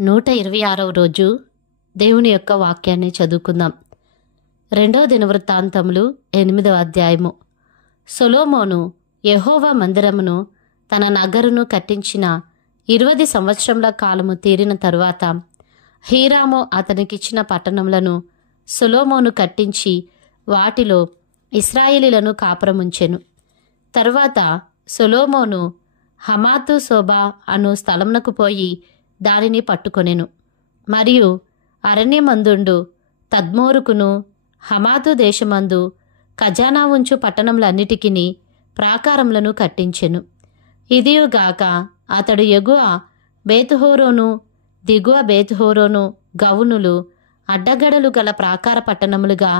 126వ రోజు దేవుని యొక్క వాక్యాన్ని చదువుకుందాం. 2వ దినవృత్తాంతములు 8వ అధ్యాయము. సొలొమోను యెహోవా మందిరమును తన నగరును కట్టించిన 20 సంవత్సరముల కాలము తీరిన తరువాత హీరాము అతనికిచ్చిన పట్టణములను సొలొమోను కట్టించి వాటిలో ఇశ్రాయేలీలను కాపురముంచెను. తరువాత సొలొమోను హమాతు సోబా అను స్థలమునకు పోయి దానిని పట్టుకొనెను. మరియు అరణ్యమందుండు తద్మోరుకును హమాతు దేశమందు ఖజానా ఉంచు పట్టణములన్నిటికిని ప్రాకారములను కట్టించెను. ఇదియుగాక అతడు ఎగువ బేత్‌హోరోను దిగువ బేత్‌హోరోను గవునులు అడ్డగడలు గల ప్రాకార పట్టణములుగా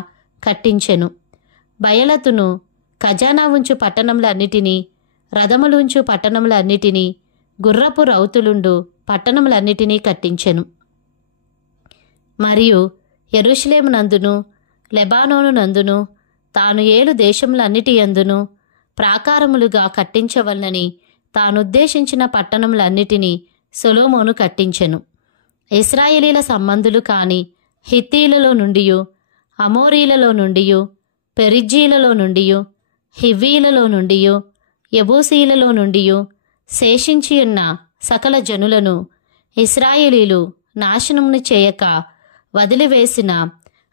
కట్టించెను. బయలతును ఖజానా ఉంచు పట్టణములన్నిటినీ రథములుంచు పట్టణములన్నిటినీ గుర్రపు రౌతులుండు పట్టణములన్నిటినీ కట్టించెను. మరియు యెరూషలేము నందును లెబానోను నందును తాను ఏలు దేశములన్నిటి యందును ప్రాకారములుగా కట్టించవలనని తానుద్దేశించిన పట్టణములన్నిటినీ సొలొమోను కట్టించెను. ఇశ్రాయేలీల సంబంధులు కాని హిత్తీలలో నుండియు అమోరీలలో నుండియు పెరిజ్జీలలో నుండియు హివ్వీలలో నుండియు యెబూసీలలో నుండియు శేషించియున్న సకల జనులను ఇశ్రాయేలీలు నాశనమును చేయక వదిలివేసిన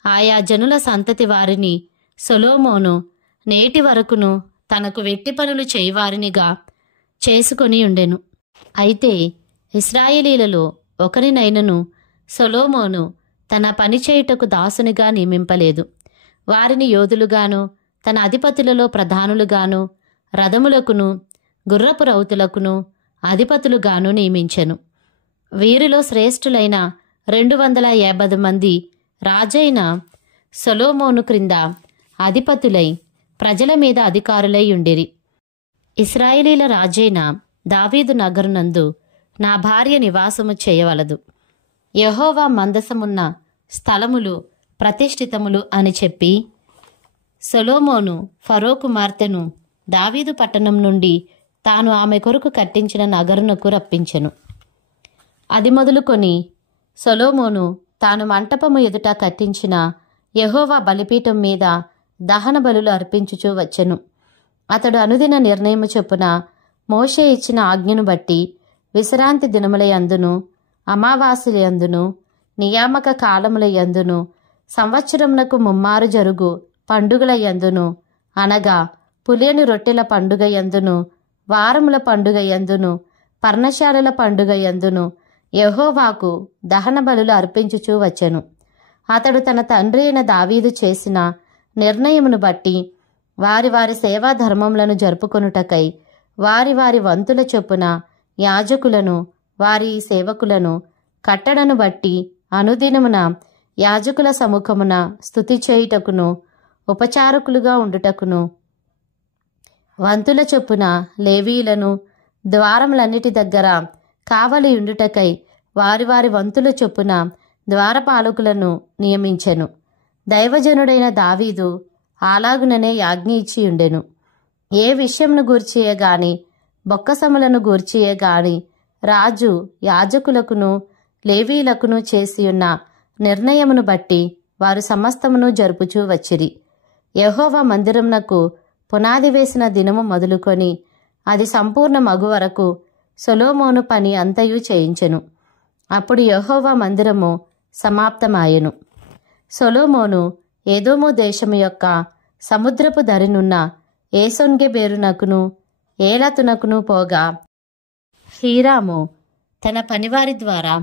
ఆయా జనుల సంతతి వారిని సొలొమోను నేటి వరకును తనకు వెట్టి పనులు చేయవారినిగా చేసుకొని ఉండెను. అయితే ఇశ్రాయేలీలలో ఒకరినైనను సొలొమోను తన పని చేయుటకు దాసునిగా నియమింపలేదు. వారిని యోధులుగాను తన అధిపతులలో ప్రధానులుగాను రథములకును గుర్రపు రౌతులకును అధిపతులుగాను నియమించెను. వీరిలో శ్రేష్ఠులైన 250 మంది రాజైన సొలొమోను క్రింద అధిపతులై ప్రజల మీద అధికారులై ఉండిరి. ఇశ్రాయేలీల రాజైన దావీదు నగరునందు నా భార్య నివాసము చేయవలదు, యెహోవా మందసమున్న స్థలములు ప్రతిష్ఠితములు అని చెప్పి సొలొమోను ఫరో కుమార్తెను దావీదు పట్టణం నుండి తాను ఆమె కొరకు కట్టించిన నగరునకు రప్పించెను. అది మొదలుకొని సొలొమోను తాను మంటపము ఎదుట కట్టించిన యెహోవా బలిపీఠం మీద దహన బలులు అర్పించుచూ వచ్చెను. అతడు అనుదిన నిర్ణయము చొప్పున మోషే ఇచ్చిన ఆజ్ఞను బట్టి విశ్రాంతి దినముల యందును అమావాస్యల యందును నియామక కాలముల యందును సంవత్సరమునకు ముమ్మారు జరుగు పండుగల యందును అనగా పులియని రొట్టెల పండుగ యందును వారముల పండుగ యందును పర్ణశాలల పండుగ యందును యెహోవాకు దహన బలులు అర్పించుచూ వచ్చెను. అతడు తన తండ్రి అయిన దావీదు చేసిన నిర్ణయమును బట్టి వారి వారి సేవా ధర్మములను జరుపుకొనుటకై వారి వారి వంతుల చొప్పున యాజకులను వారి సేవకులను కట్టడను బట్టి అనుదినమున యాజకుల సముఖమున స్తుతి చేయుటకును ఉపచారకులుగా ఉండుటకును వంతుల చొప్పున లేవీయులను ద్వారములన్నిటి దగ్గర కావలి ఉండుటకై వారి వారి వంతుల చొప్పున ద్వారపాలకులను నియమించెను. దైవజనుడైన దావీదు అలాగుననే ఆజ్ఞ ఇచ్చి ఉండెను. ఏ విషయమును గూర్చియే గాని బొక్కసములను గూర్చియే గాని రాజు యాజకులకును లేవీయులకును చేసియున్న నిర్ణయమును బట్టి వారు సమస్తమును జరుపుచూ వచ్చిరి. యెహోవా మందిరమునకు పునాది వేసిన దినము మొదలుకొని అది సంపూర్ణ మగు వరకు సొలొమోను పని అంతయు చేయించెను. అప్పుడు యెహోవా మందిరము సమాప్తమాయెను. సొలొమోను ఏదోము దేశము యొక్క సముద్రపు దరినున్న ఏసొన్గెబెరునకును ఏలతునకును పోగా హీరాము తన పనివారి ద్వారా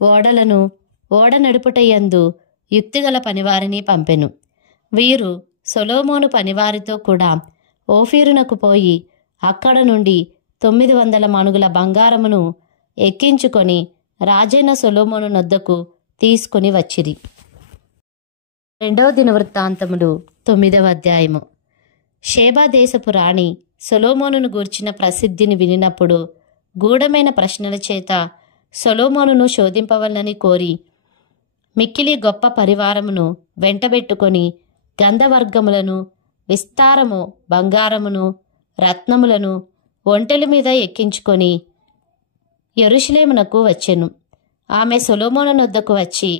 ఓడలను ఓడ నడుపుటయందు యుక్తిగల పనివారిని పంపెను. వీరు సొలొమోను పనివారితో కూడా ఓఫీరునకు పోయి అక్కడ నుండి 900 మణుగుల బంగారమును ఎక్కించుకొని రాజైన సొలొమోను నొద్దకు తీసుకుని వచ్చిరి. 2వ దినవృత్తాంతములు 9వ అధ్యాయము. షేబా దేశపు రాణి సొలొమోనును గూర్చిన ప్రసిద్ధిని వినినప్పుడు గూఢమైన ప్రశ్నల చేత సొలొమోనును శోధింపవలనని కోరి మిక్కిలి గొప్ప పరివారమును వెంటబెట్టుకొని గంధవర్గములను విస్తారము బంగారమును రత్నములను ఒంటెల మీద ఎక్కించుకొని యెరూషలేమునకు వచ్చెను. ఆమె సొలొమోను నొద్దకు వచ్చి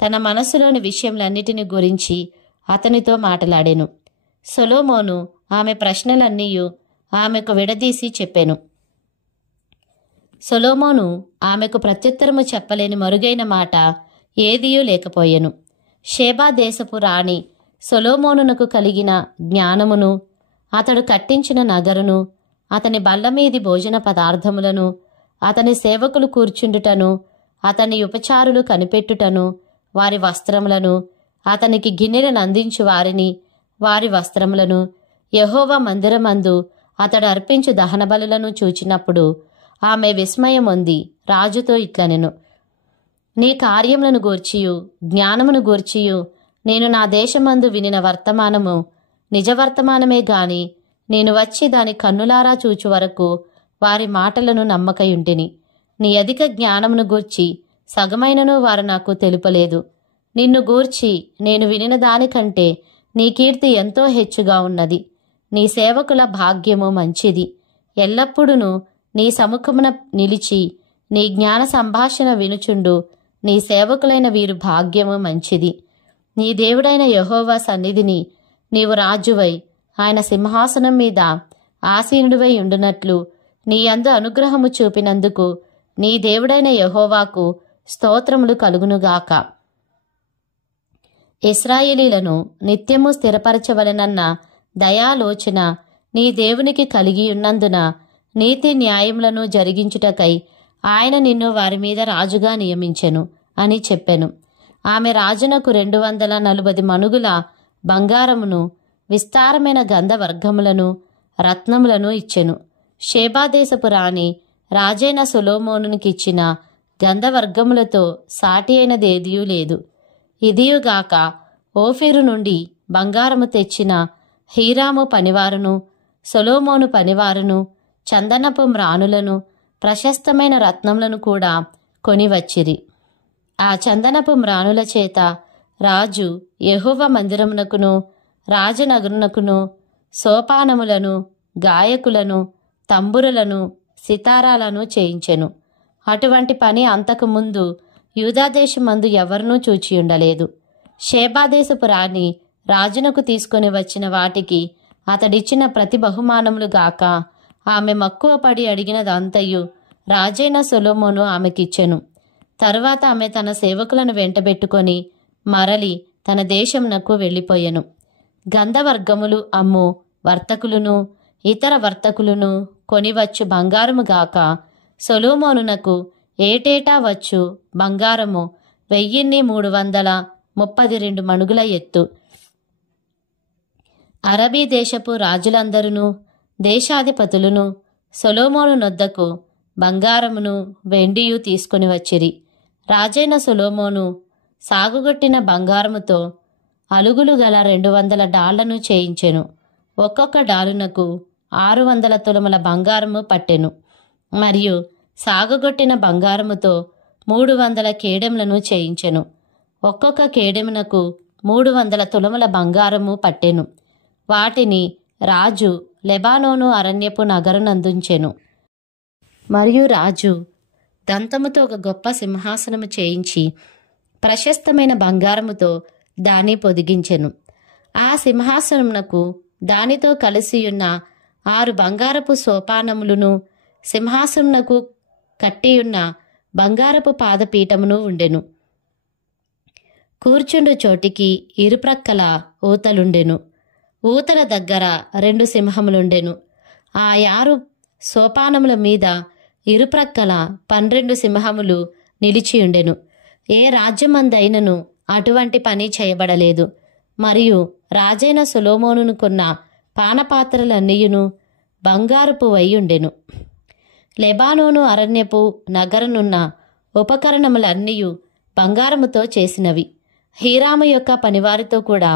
తన మనసులోని విషయములన్నిటిని గురించి అతనితో మాట్లాడెను. సొలొమోను ఆమె ప్రశ్నలన్నీయు ఆమెకు విడదీసి చెప్పెను. సొలొమోను ఆమెకు ప్రత్యుత్తరము చెప్పలేని మరుగైన మాట ఏదియూ లేకపోయెను. షేబా దేశపు రాణి సొలొమోనునకు కలిగిన జ్ఞానమును, అతడు కట్టించిన నగరును, అతని బల్లమీది భోజన పదార్థములను, అతని సేవకులు కూర్చుండుటను, అతని ఉపచారులు కనిపెట్టుటను, వారి వస్త్రములను, అతనికి గిన్నెలను అందించు వారిని, వారి వస్త్రములను, యెహోవా మందిరమందు అతడు అర్పించు దహనబలులను చూచినప్పుడు ఆమె విస్మయమొంది రాజుతో ఇట్లనెను: నీ కార్యములను గూర్చియు జ్ఞానమును గూర్చియు నేను నా దేశమందు వినిన వర్తమానము నిజవర్తమానమే గాని నేను వచ్చి దాని కన్నులారా చూచు వరకు వారి మాటలను నమ్మకయుంటిని. నీ అధిక జ్ఞానమును గూర్చి సగమైనను వారు నాకు తెలుపలేదు. నిన్ను గూర్చి నేను వినిన దానికంటే నీ కీర్తి ఎంతో హెచ్చుగా ఉన్నది. నీ సేవకుల భాగ్యము మంచిది. ఎల్లప్పుడూ నీ సముఖమున నిలిచి నీ జ్ఞాన సంభాషణ వినుచుండు నీ సేవకులైన వీరు భాగ్యము మంచిది. నీ దేవుడైన యెహోవా సన్నిధిని నీవు రాజువై ఆయన సింహాసనం మీద ఆసీనుడివై ఉండునట్లు నీ యందు అనుగ్రహము చూపినందుకు నీ దేవుడైన యెహోవాకు స్తోత్రములు కలుగునుగాక. ఇశ్రాయేలీలను నిత్యము స్థిరపరచవలెనన్న దయాలోచన నీ దేవునికి కలిగియున్నందున నీతి న్యాయములను జరిగించుటకై ఆయన నిన్ను వారి మీద రాజుగా నియమించెను అని చెప్పెను. ఆమె రాజునకు 240 మణుగుల బంగారమును, విస్తారమైన గంధవర్గములను, రత్నములను ఇచ్చెను. షేబాదేశపు రాణి రాజైన సొలొమోనునికిచ్చిన గంధవర్గములతో సాటి అయినదేదియూ లేదు. ఇదియుగాక ఓఫీరు నుండి బంగారము తెచ్చిన హీరాము పనివారును, సొలొమోను పనివారును చందనపు మ్రానులను, ప్రశస్తమైన రత్నములను కూడా కొనివచ్చిరి. ఆ చందనపు మ్రానుల చేత రాజు యెహోవా మందిరమునకును రాజనగరునకును సోపానములను, గాయకులను, తంబురులను, సితారాలను చేయించెను. అటువంటి పని అంతకుముందు యూదాదేశమందు ఎవరినూ చూచియుండలేదు. షేబాదేశపు రాణి రాజునకు తీసుకొని వచ్చిన వాటికి అతడిచ్చిన ప్రతి బహుమానములు గాక ఆమె మక్కువ పడి అడిగినదంతయు రాజైన సొలొమోను ఆమెకిచ్చెను. తరువాత ఆమె తన సేవకులను వెంటబెట్టుకొని మరలి తన దేశమునకు వెళ్ళిపోయెను. గంధవర్గములు అమ్ము వర్తకులను, ఇతర వర్తకులను కొనివచ్చు బంగారము గాక సొలొమోనునకు ఏటేటా వచ్చు బంగారము 1332 మణుగుల ఎత్తు. అరబీ దేశపు రాజులందరూ దేశాధిపతులను సొలొమోను నొద్దకు బంగారమును, వెండియు తీసుకొని వచ్చిరి. రాజైన సొలొమోను సాగుగొట్టిన బంగారముతో అలుగులు గల 200 డాళ్లను చేయించెను. ఒక్కొక్క డాలునకు 600 తులముల బంగారము పట్టెను. మరియు సాగుగొట్టిన బంగారముతో 300 కేడెములను చేయించెను. ఒక్కొక్క కేడెమునకు 300 తులముల బంగారము పట్టెను. వాటిని రాజు లెబానోను అరణ్యపు నగరునందుంచెను. మరియు రాజు దంతముతో ఒక గొప్ప సింహాసనము చేయించి ప్రశస్తమైన బంగారముతో దాన్ని పొదిగించెను. ఆ సింహాసనమునకు దానితో కలిసియున్న 6 బంగారపు సోపానములను, సింహాసనమునకు కట్టియున్న బంగారపు పాదపీఠమును ఉండెను. కూర్చుండు చోటికి ఇరుప్రక్కల ఊతలుండెను. ఊతల దగ్గర 2 సింహములుండెను. ఆ 6 సోపానముల మీద ఇరుప్రక్కల 12 సింహములు నిలిచియుండెను. ఏ రాజ్యమందైనను అటువంటి పని చేయబడలేదు. మరియు రాజైన సొలొమోనుకున్న పానపాత్రలన్నీయును బంగారపు వయ్యుండెను. లెబానోను అరణ్యపు నగరనున్న ఉపకరణములన్నీయు బంగారముతో చేసినవి. హీరాము యొక్క పనివారితో కూడా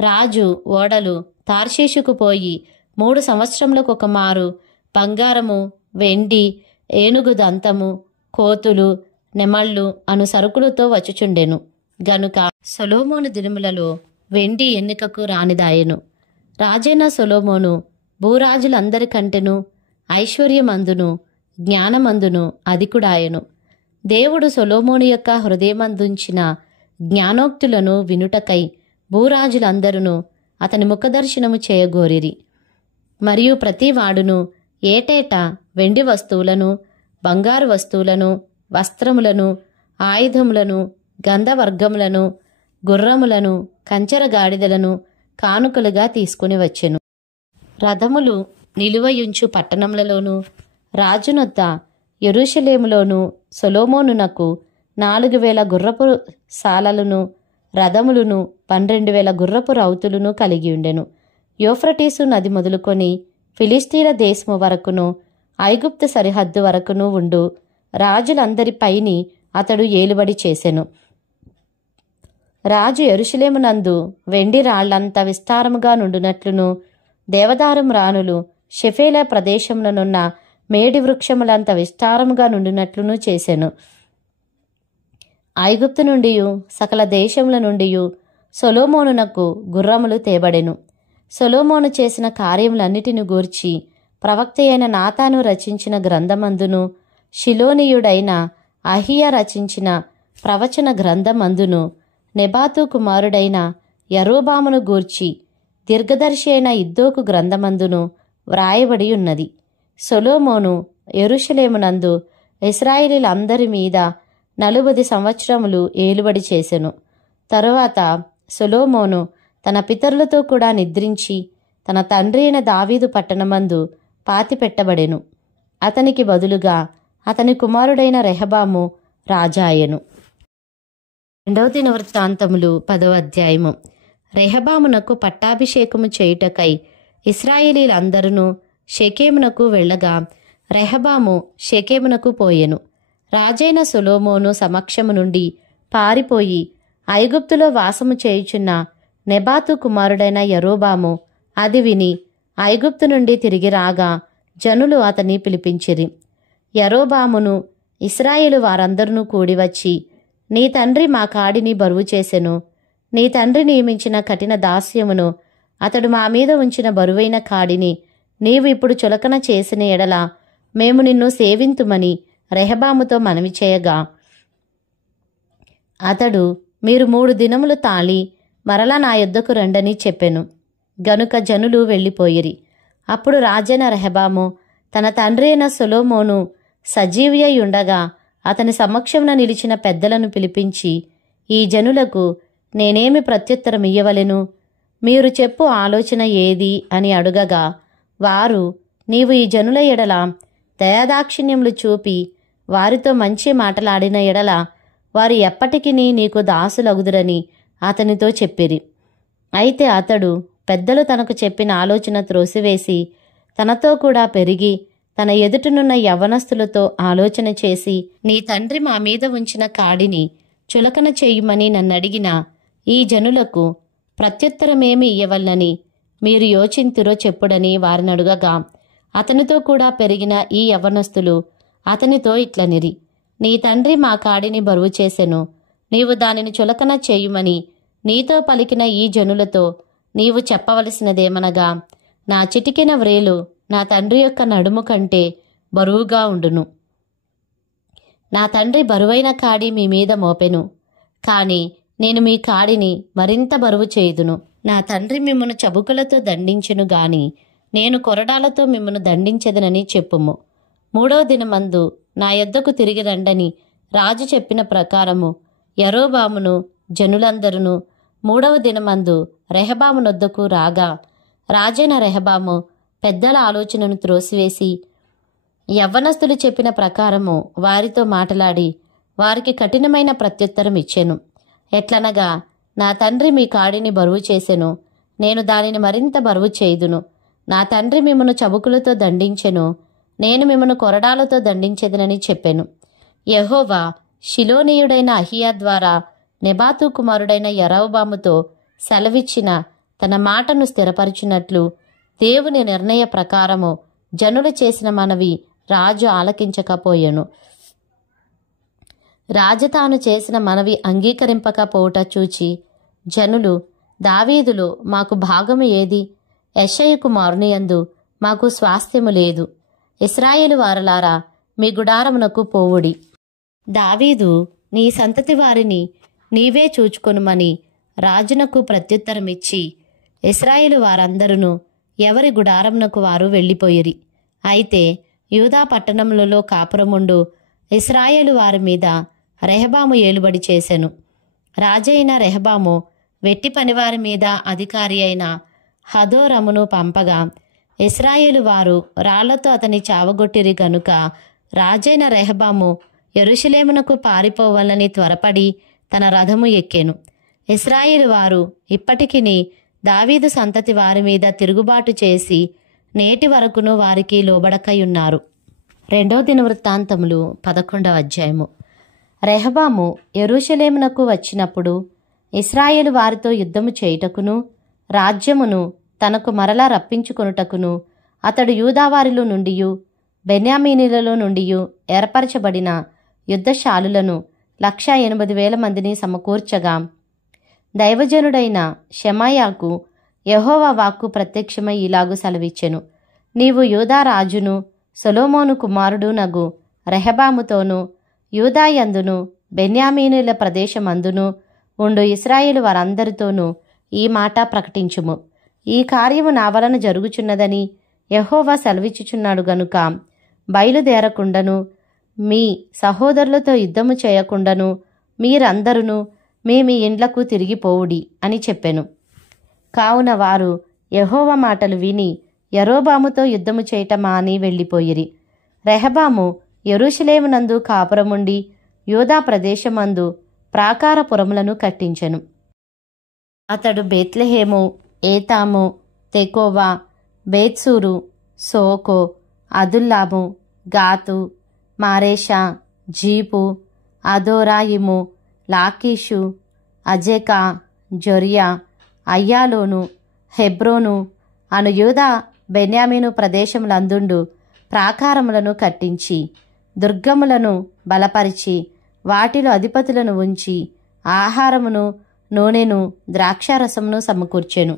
రాజు ఓడలు తార్షీషుకు పోయి 3 సంవత్సరములకు ఒక మారు బంగారము, వెండి, ఏనుగు దంతము, కోతులు, నెమళ్ళు అను సరుకులతో వచ్చుచుండెను. గనుక సొలొమోను దినములలో వెండి ఎన్నికకు రానిదాయెను. రాజైన సొలొమోను భూరాజులందరికంటెను ఐశ్వర్యమందును జ్ఞానమందును అధికుడాయెను. దేవుడు సొలొమోను యొక్క హృదయమందుంచిన జ్ఞానోక్తులను వినుటకై భూరాజులందరూ అతని ముఖదర్శనము చేయగోరిరి. మరియు ప్రతివాడును ఏటేటా వెండి వస్తువులను, బంగారు వస్తువులను, వస్త్రములను, ఆయుధములను, గంధవర్గములను, గుర్రములను, కంచెర గాడిదలను కానుకలుగా తీసుకుని వచ్చెను. రథములు నిలువయుంచు పట్టణములలోను రాజునొద్ద యెరూషలేములోను సొలొమోనునకు 4000 గుర్రపు సాలలను, రథములను, 12,000 గుర్రపు రౌతులను కలిగి ఉండెను. యూఫ్రటీసు నది మొదలుకొని ఫిలిస్తీన్ల దేశము వరకును, ఐగుప్తు సరిహద్దు వరకును ఉండు రాజులందరిపైని అతడు ఏలుబడి చేసెను. రాజు యెరూషలేమునందు వెండి రాళ్లంత విస్తారముగా నుండునట్లును, దేవదారు మ్రానులు షెఫేల ప్రదేశముననున్న మేడి వృక్షములంత విస్తారముగా నుండినట్లును చేసెను. ఐగుప్తు నుండి సకల దేశముల నుండి సొలొమోనునకు గుర్రములు తేబడెను. సొలొమోను చేసిన కార్యములన్నిటిని గూర్చి ప్రవక్త అయిన నాతాను రచించిన గ్రంథమందును, షిలోనీయుడైన అహియా రచించిన ప్రవచన గ్రంథమందును, నెబాతు కుమారుడైన యరొబామును గూర్చి దీర్ఘదర్శి అయిన ఇద్దోకు గ్రంథమందును వ్రాయబడి ఉన్నది. సొలొమోను యెరూషలేమునందు ఇశ్రాయేలీయులందరి మీద 40 సంవత్సరములు ఏలుబడి చేసెను. తరువాత సొలొమోను తన పితరులతో కూడా నిద్రించి తన తండ్రి అయిన దావీదు పట్టణమందు పాతిపెట్టబడెను. అతనికి బదులుగా అతని కుమారుడైన రెహబాము రాజాయెను. 2వ దినవృత్తాంతములు 10వ అధ్యాయము. రెహబామునకు పట్టాభిషేకము చేయుటకై ఇశ్రాయేలీయులందరూ షెకెమునకు వెళ్ళగా రెహబాము షెకెమునకు పోయెను. రాజైన సొలొమోను సమక్షము నుండి పారిపోయి ఐగుప్తులో వాసము చేయుచున్న నెబాతు కుమారుడైన యరొబాము అది విని ఐగుప్తు నుండి తిరిగి రాగా జనులు అతని పిలిపించిరి. యరొబామును ఇశ్రాయేలు వారందరూ కూడివచ్చి, నీ తండ్రి మా కాడిని బరువు చేసెను. నీ తండ్రి నియమించిన కఠిన దాస్యమును, అతడు మా మీద ఉంచిన బరువైన కాడిని నీవు ఇప్పుడు చులకన చేసిన ఎడల మేము నిన్ను సేవింతుమని రెహబాముతో మనవి చేయగా, అతడు మీరు 3 దినములు తాళి మరలా నా యొద్దకు రండని చెప్పెను. గనుక జనులు వెళ్ళిపోయిరి. అప్పుడు రాజైన రెహబాము తన తండ్రి అయిన సొలొమోను సజీవియై ఉండగా అతని సమక్షమున నిలిచిన పెద్దలను పిలిపించి, ఈ జనులకు నేనేమి ప్రత్యుత్తరం ఇయ్యవలెను? మీరు చెప్పు ఆలోచన ఏది అని అడుగగా వారు, నీవు ఈ జనుల ఎడల దయాదాక్షిణ్యములు చూపి వారితో మంచి మాటలాడిన ఎడల వారు ఎప్పటికీ నీకు దాసులగుదురని అతనితో చెప్పిరి. అయితే అతడు పెద్దలు తనకు చెప్పిన ఆలోచన త్రోసివేసి తనతో కూడా పెరిగి తన ఎదుటనున్న యవ్వనస్తులతో ఆలోచన చేసి, నీ తండ్రి మా మీద ఉంచిన కాడిని చులకన చేయుమని నన్నడిగిన ఈ జనులకు ప్రత్యుత్తరమేమి ఇయ్యవలనని మీరు యోచింతురో చెప్పుడని వారినడుగగా, అతనితో కూడా పెరిగిన ఈ యవ్వనస్తులు అతనితో ఇట్లనిరి, నీ తండ్రి మా కాడిని బరువు చేసెను. నీవు దానిని చులకన చేయుమని నీతో పలికిన ఈ జనులతో నీవు చెప్పవలసినదేమనగా, నా చిటికెన వ్రేలు నా తండ్రి యొక్క నడుము కంటే బరువుగా ఉండును. నా తండ్రి బరువైన కాడి మీ మీద మోపెను, కాని నేను మీ కాడిని మరింత బరువు చేయుదును. నా తండ్రి మిమ్మను చబుకలతో దండించెను గాని నేను కొరడాలతో మిమ్మను దండించెదనని చెప్పుము. 3వ దినమందు నా యొద్దకు తిరిగి రండని రాజు చెప్పిన ప్రకారము యరొబామును జనులందరూ 3వ దినమందు రెహబామునొద్దకు రాగా రాజైన రెహబాము పెద్దల ఆలోచనను త్రోసివేసి యవ్వనస్తులు చెప్పిన ప్రకారము వారితో మాట్లాడి వారికి కఠినమైన ప్రత్యుత్తరం ఇచ్చెను. ఎట్లనగా, నా తండ్రి మీ కాడిని బరువు చేసెను, నేను దానిని మరింత బరువు చేయుదును. నా తండ్రి మిమ్మను చబుకులతో దండించెను, నేను మిమ్మను కొరడాలతో దండించెదనని చెప్పెను. యెహోవా షిలోనీయుడైన అహియా ద్వారా నెబాతు కుమారుడైన యరొబాముతో సెలవిచ్చిన తన మాటను స్థిరపరచునట్లు దేవుని నిర్ణయ ప్రకారము జనులు చేసిన మనవి రాజు ఆలకించకపోయెను. రాజు తాను చేసిన మనవి అంగీకరింపకపోవుట చూచి జనులు, దావీదులో మాకు భాగము ఏది? యెషయి కుమారునియందు మాకు స్వాస్థ్యము లేదు. ఇశ్రాయేలు వారలారా, మీ గుడారమునకు పోవుడి. దావీదు నీ సంతతి వారిని నీవే చూచుకొనుమని రాజునకు ప్రత్యుత్తరమిచ్చి ఇశ్రాయేలు వారందరూ ఎవరి గుడారమునకు వారు వెళ్ళిపోయిరి. అయితే యూదా పట్టణములలో కాపురముండు ఇశ్రాయేలు వారి మీద రెహబాము ఏలుబడి చేసెను. రాజైన రెహబాము వెట్టి పనివారి మీద అధికారి అయిన హదోరమును పంపగా ఇశ్రాయేలు వారు రాళ్లతో అతని చావగొట్టిరి గనుక రాజైన రెహబాము యెరూషలేమునకు పారిపోవాలని త్వరపడి తన రథము ఎక్కెను. ఇశ్రాయేలు వారు ఇప్పటికిని దావీదు సంతతి వారి మీద తిరుగుబాటు చేసి నేటి వరకును వారికి లోబడకయున్నారు. 2వ దినవృత్తాంతములు 11వ అధ్యాయము. రెహబాము యెరూషలేమునకు వచ్చినప్పుడు ఇశ్రాయేలు వారితో యుద్ధము చేయుటకును రాజ్యమును తనకు మరలా రప్పించుకొనుటకును అతడు యూదావారిలో నుండియు బెన్యామీనీలలో నుండియు ఏర్పరచబడిన యుద్ధశాలులను 180,000 మందిని సమకూర్చగా దైవజనుడైన షెమాయాకు యెహోవా వాక్కు ప్రత్యక్షమై ఇలాగు సెలవిచ్చెను. నీవు యూదా రాజును సొలొమోను కుమారుడు నగు రెహబాముతోనూ యూదాయందును బెన్యామీనుల ప్రదేశమందును ఉండు ఇశ్రాయేలు వారందరితోనూ ఈ మాట ప్రకటించుము. ఈ కార్యము నా వలన జరుగుచున్నదని యెహోవా సెలవిచ్చుచున్నాడు గనుక బయలుదేరకుండను మీ సహోదరులతో యుద్ధము చేయకుండను మీరందరూ మీ ఇండ్లకు తిరిగిపోవుడి అని చెప్పెను. కావున వారు యెహోవా మాటలు విని యరొబాముతో యుద్ధము చేయటం మాని వెళ్ళిపోయిరి. రెహబాము యెరూషలేమునందు కాపురముండి యూదా ప్రదేశమందు ప్రాకారపురములను కట్టించెను. అతడు బేత్లెహేము, ఏతాము, తెకోవా, బేత్సూరు, సోకో, అదుల్లాము, గాతు, మారేషా, జీపు, అదోరాయిము, లాకీషు, అజెకా, జొరియా, అయ్యాలోను, హెబ్రోను అను యూదా బెన్యామీను ప్రదేశములందుండు ప్రాకారములను కట్టించి దుర్గములను బలపరిచి వాటిలో అధిపతులను ఉంచి ఆహారమును నూనెను ద్రాక్షారసమును సమకూర్చెను.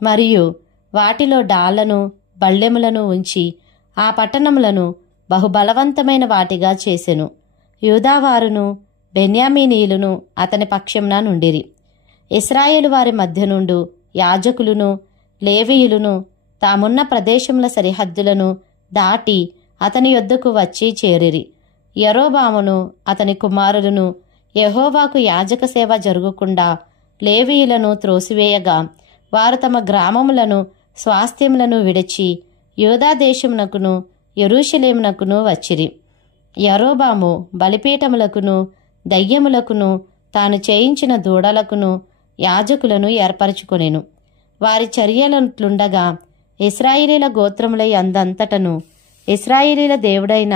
మరియు వాటిలో డాళ్లను బళ్ళెములను ఉంచి ఆ పట్టణములను బహుబలవంతమైన వాటిగా చేసెను. యూదావారును బెన్యామీనీయులను అతని పక్షమున నుండిరి. ఇశ్రాయేలు వారి మధ్య నుండు యాజకులను లేవీయులను తామున్న ప్రదేశముల సరిహద్దులను దాటి అతని యొద్దకు వచ్చి చేరిరి. యరొబామును అతని కుమారులను యెహోవాకు యాజక సేవ జరుగుకుండా లేవీయులను త్రోసివేయగా వారు తమ గ్రామములను స్వాస్థ్యములను విడిచి యూదా దేశమునకును యెరూషలేమునకును వచ్చిరి. యరొబాము బలిపీఠములకును దయ్యములకును తాను చేయించిన దూడలకును యాజకులను ఏర్పరచుకొనెను. వారి చర్యలట్లుండగా ఇశ్రాయేలీల గోత్రములై అందంతటను ఇశ్రాయేలీల దేవుడైన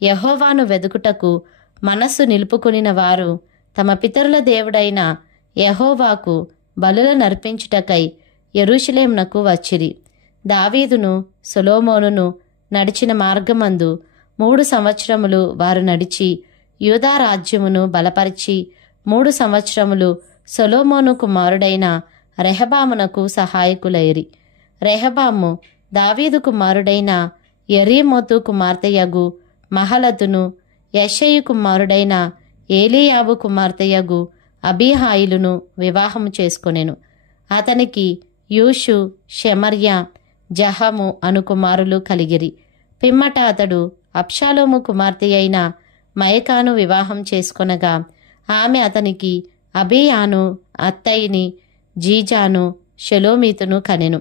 యెహోవాను వెదుకుటకు మనస్సు నిలుపుకొనిన వారు తమ పితరుల దేవుడైన యెహోవాకు బలులనర్పించుటకై యెరూషలేమునకు వచ్చిరి. దావీదును సొలొమోనును నడిచిన మార్గమందు 3 సంవత్సరములు వారు నడిచి యూదా రాజ్యమును బలపరిచి 3 సంవత్సరములు సొలొమోను కుమారుడైన రెహబామునకు సహాయకులైరి. రెహబాము దావీదు కుమారుడైన యెరీమోతు కుమార్తెయగు మహలతును యెషయి కుమారుడైన ఏలీయాబు కుమార్తెయగు అబీహాయిలును వివాహము చేసుకొనెను. అతనికి యూషు, షెమర్య, జహము అను కుమారులు కలిగిరి. పిమ్మట అతడు అబ్షాలోము కుమార్తె అయిన మయకాను వివాహం చేసుకొనగా ఆమె అతనికి అబీయాను, అత్తయిని, జీజాను, షెలోమీతును కనెను.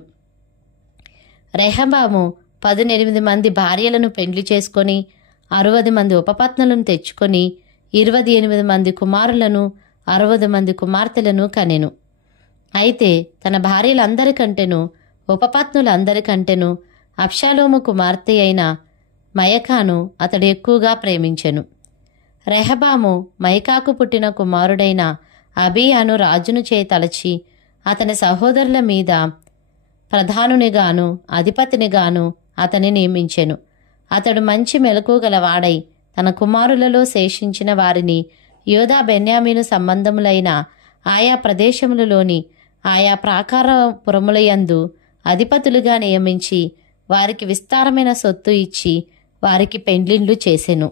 రెహబాము 18 మంది భార్యలను పెండ్లి చేసుకొని 60 మంది ఉపపత్నులను తెచ్చుకొని 28 మంది కుమారులను 60 మంది కుమార్తెలను కనెను. అయితే తన భార్యలందరికంటెను ఉపపత్నులందరికంటెను అబ్షాలోము కుమార్తె అయిన మయకాను అతడు ఎక్కువగా ప్రేమించెను. రెహబాము మయకాకు పుట్టిన కుమారుడైన అబీయాను రాజును చేతలచి అతని సహోదరుల మీద ప్రధానునిగాను అధిపతినిగాను అతని నియమించెను. అతడు మంచి మెలకువ గలవాడై తన కుమారులలో శేషించిన వారిని యూదా బెన్యామీను సంబంధములైన ఆయా ప్రదేశములలోని ఆయా ప్రాకారపురములయందు అధిపతులుగా నియమించి వారికి విస్తారమైన సొత్తు ఇచ్చి వారికి పెండ్లిండ్లు చేసెను.